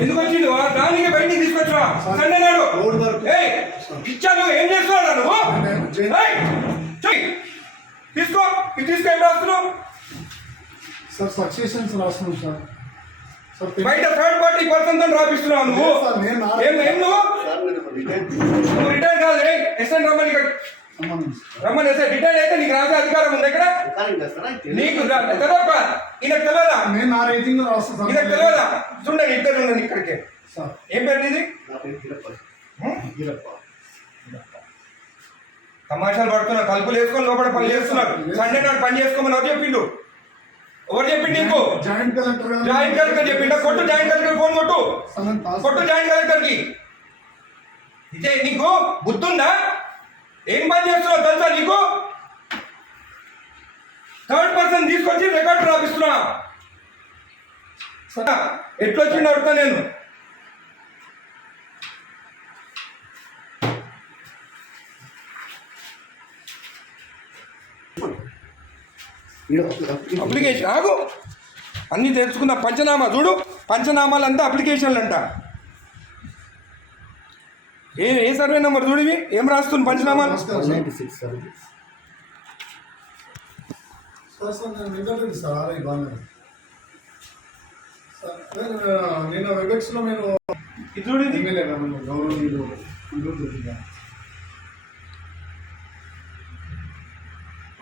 ఎందుకు వచ్చింది దానికి బయటికి తీసుకొచ్చా సండే నాడు ఇచ్చాను. ఏం చేస్తున్నాడు నువ్వు? తీసుకో ఇది తీసుకో. ఏం రాస్తున్నావు సార్? సక్సెషన్స్ రాస్తున్నాం సార్. బయట థర్డ్ పార్టీ పర్సన్ తో రాపిస్తున్నావు నువ్వు. నువ్వు రిటైర్ కాదు. ఎస్ఎన్ రమ్మని రమ్మని వేస్తే రిటైర్ అయితే నీకు రాసే అధికారం ఉంది ఇక్కడ. నీకు తెలియదా? ఈయనకు తెలియదా? ఈయనకు తెలియదా? చూడండి ఇద్దరు ఉండండి ఇక్కడికి. ఏం పేరు ఇది? తమాషాలు పడుతున్నా. తలుపులు వేసుకొని లోపల పని చేస్తున్నారు. సండే నాడు పని చేసుకోమని ఎవరు చెప్పిండు? ఎవరు చెప్పిండు నీకు? జాయింట్ కలెక్టర్ చెప్పిండా? కొట్టు జాయింట్ కలెక్టర్ ఫోన్ కొట్టు. కొట్టు జాయింట్ కలెక్టర్ కి. ఇదే నీకు బుద్ధుందా? ఏం పని చేస్తున్నావు తెలుసా నీకు? థర్డ్ పర్సన్ తీసుకొచ్చి రికార్డు రాపిస్తున్నా. ఎట్లొచ్చిండు అడుగుతా నేను. అప్లికేషన్ ఆగు. అన్నీ తెలుసుకున్న పంచనామా చూడు. పంచనామాలంతా అప్లికేషన్లు అంట. ఏ సర్వే నెంబర్ చూడివి? ఏం రాస్తుంది పంచనామాలు? నేను వెబెక్స్ లో నేను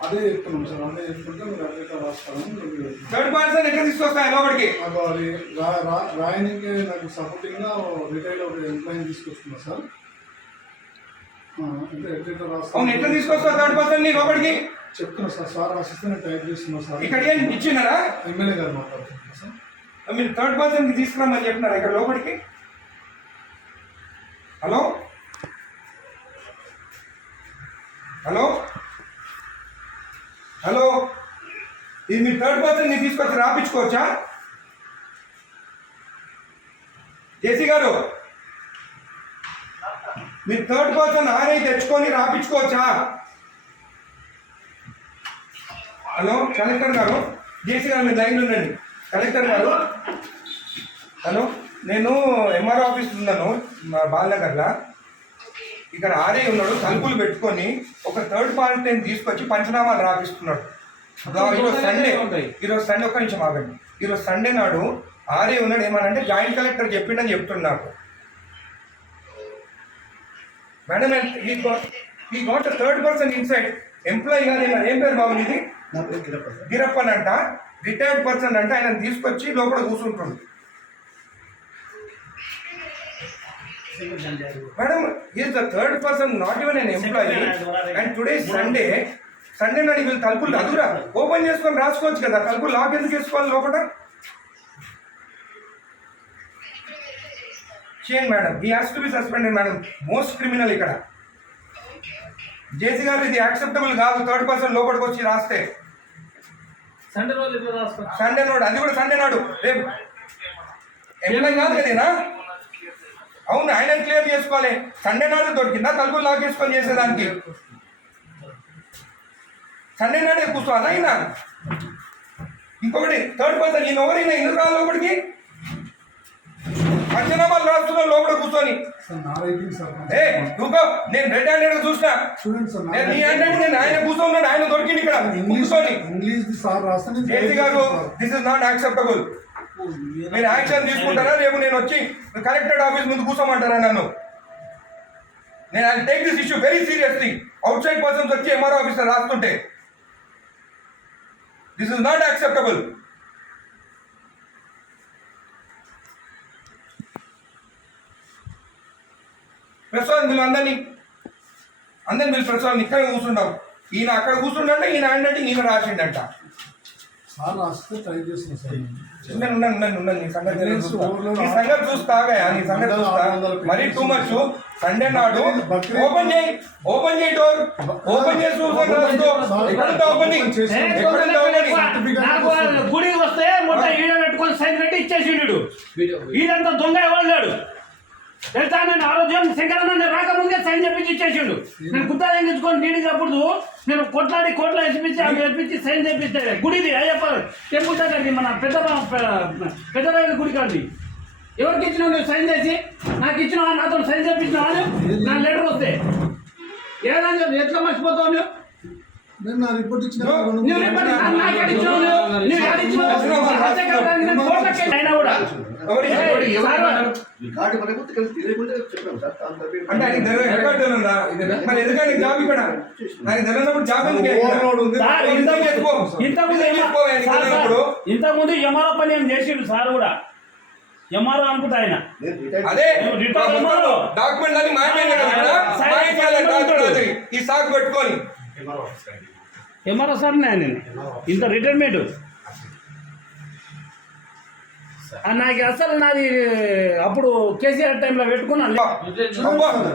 అదే చెప్తున్నాం సార్. అదే చెప్తుంటే మీరు అట్లా రాస్తాను. థర్డ్ పర్సన్ ఎక్కడ తీసుకొస్తాయి లోపలికి? రాయనికి నాకు సపోర్టింగ్ గా రిటైల్ ఒక ఎంప్లాయీ తీసుకొస్తున్నా సార్. అవును, ఎట్లా తీసుకొస్తా థర్డ్ పర్సన్ ని లోపలికి? చెప్తున్నా సార్. సార్ రాసిస్తే నేను టైప్ చేస్తున్నా సార్. ఇక్కడ ఏం ఇచ్చినారా? ఎమ్మెల్యే గారు మాట్లాడుతున్నా సార్. మీరు థర్డ్ పర్సన్ కి తీసుకురామని చెప్పినారా ఇక్కడ లోపలికి? హలో హలో హలో, ఇది మీ థర్డ్ పర్సన్ ని తీసుకొచ్చి రాపించుకోవచ్చా? జేసీ గారు, మీరు థర్డ్ పర్సన్ ఆర్ఐ తెచ్చుకొని రాపించుకోవచ్చా? హలో కలెక్టర్ గారు, జేసీ గారు మీరు లైన్లో ఉండండి. కలెక్టర్ గారు, హలో, నేను ఎంఆర్ఓ ఆఫీస్ ఉన్నాను మా బాలనగర్లో. ఇక్కడ ఆర్ఐ ఉన్నాడు, తలుపులు పెట్టుకొని ఒక థర్డ్ పార్టీని తీసుకొచ్చి పంచనామాలు రాపిస్తున్నాడు. ఈరోజు సండే ఒక్క నిమిషం ఆగండి. ఈరోజు సండే నాడు ఆర్ఐ ఉన్నాడు. ఏమనంటే జాయింట్ కలెక్టర్ చెప్పిండని చెప్తున్నాడు. మేడం ఈ గోట్ థర్డ్ పర్సన్ ఇన్సైడ్ ఎంప్లాయీ కాదు. ఏం పేరు బాబు ఇది? గిరప్పన్ అంట, రిటైర్డ్ పర్సన్ అంట. ఆయన తీసుకొచ్చి లోపల కూర్చుంటుంది. Madam, he is the third person, not even an employee. And today is Sunday. Sunday నాడు వీళ్ళు తలుపులు అదురా ఓపెన్ చేసుకొని రాసుకోవచ్చు కదా. తలుపులు లాక్ ఎందుకు వేసుకోవాలి లోపల? చేయండి madam. He has to be suspended madam. Most criminal ఇక్కడ. జేసీ గారు, ఇది యాక్సెప్టబుల్ కాదు. థర్డ్ పర్సన్ లోపలికి వచ్చి రాస్తే. సండే నాడు, అది కూడా సండే నాడు. రేపు ఎంప్లాయీ కాదు కదేనా? అవును, ఆయన క్లియర్ చేసుకోవాలి. సండే నాడు దొరికిందా తలుపులు లాక్ చేసుకొని చేసేదానికి? సండే నాడే కూర్చోవాలా ఆయన? ఇంకొకటి థర్డ్ పర్సన్, ఈయన ఎవరైనా ఎందుకు రాలి లోపలికి? పంచనామాలు రాస్తున్నా లోపల కూర్చొని. నువ్వు నేను రెడ్ హ్యాండెడ్ చూసినా. నీ హ్యాండెడ్ నేను ఆయన కూర్చోన్నాడు. ఆయన దొరికింది ఇక్కడ కూర్చొని. జేసీ గారు, దిస్ ఇస్ నాట్ యాక్సెప్టబుల్. మీరు యాక్షన్ తీసుకుంటారా? రేపు నేను వచ్చి కలెక్టరేట్ ఆఫీస్ ముందు కూర్చోమంటారా నన్ను? నేను I take this issue very seriously. Outside persons వచ్చి ఎంఆర్ఓ ఆఫీసర్ రాస్తుంటే this is not acceptable. Prasad వీళ్ళు అందరినీ వీళ్ళు ప్రసాద్ ఇక్కడ కూర్చుంటాం. ఈయన అక్కడ కూర్చుంటే ఈయన హ్యాండ్ అంటే ఈయన రాసిండంట. నీ సంగతి చూస్తాగా, నీ సంగతి చూస్తా. మరీ టూ మచ్. సండే నాడు ఓపెన్ చేయి డోర్. ఓపెన్ చేసి గుడికి వస్తే మొత్తం ఈడ పెట్టుకొని సైన్ పెట్టి ఇచ్చేసిండు. ఈడంతా దొంగ ఎవరు తెలుసా నేను ఆరోగ్యం శంకరన్న రాకముందే సైన్ చేపించి ఇచ్చేసిండు. నేను గుత్తా తెంగించుకొని నీడినప్పుడు నేను కొట్లాడి కోట్ల వేసిపించి అవి వేపించి సైన్ చేపిస్తే గుడిది అయ్యప్ప టెంపుల్ దగ్గరది మన పెద్ద గుడి కాదు. ఎవరికి ఇచ్చినావు నువ్వు సైన్ చేసి? నాకు ఇచ్చినావా? నాతో సైన్ చేపించినావా? నా లెటర్ వస్తే ఏదని చెప్పి ఎట్లా మర్చిపోతావు నువ్వు? నేను నా రిపోర్ట్ ఇచ్చిన నువ్వు రిపోర్ట్ నాకు ఎక్కడ ఇచ్చినావు? నువ్వు ఎక్కడ ఇచ్చినావు? అయినా కూడా అంటే ఆయన రికార్డు ఉందా? మరి ఎందుకంటే జాబ్ ఇక్కడ నాకు తెలియనప్పుడు జాబ్ ఇంతకుముందు ఎంఆర్ఓ పని ఏం చేసిండు సార్ కూడా. ఎంఆర్ఓ అనుకుంటా ఆయన. అదే డాక్యుమెంట్ అని మాయమైంది ఈ సాగు పెట్టుకొని ఎంఆర్ఓ సార్ ఆయన ఇంత రిటైర్మెంట్ నాకు అసలు నాది అప్పుడు కేసీఆర్ టైంలో పెట్టుకున్నాను.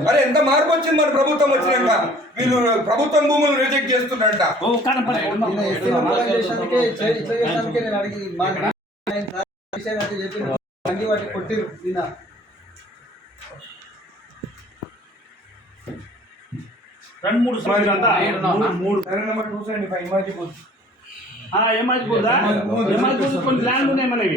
అరే ఎంత మార్పు వచ్చింది మన ప్రభుత్వం వచ్చినాక. వీళ్ళు ప్రభుత్వం భూములు రిజెక్ట్ చేస్తున్నారంట. కొట్టిరు రెండు మూడు నెంబర్ 275 ఎమాజిపూర్ కొన్ని ల్యాండ్ ఉన్నాయి మనవి.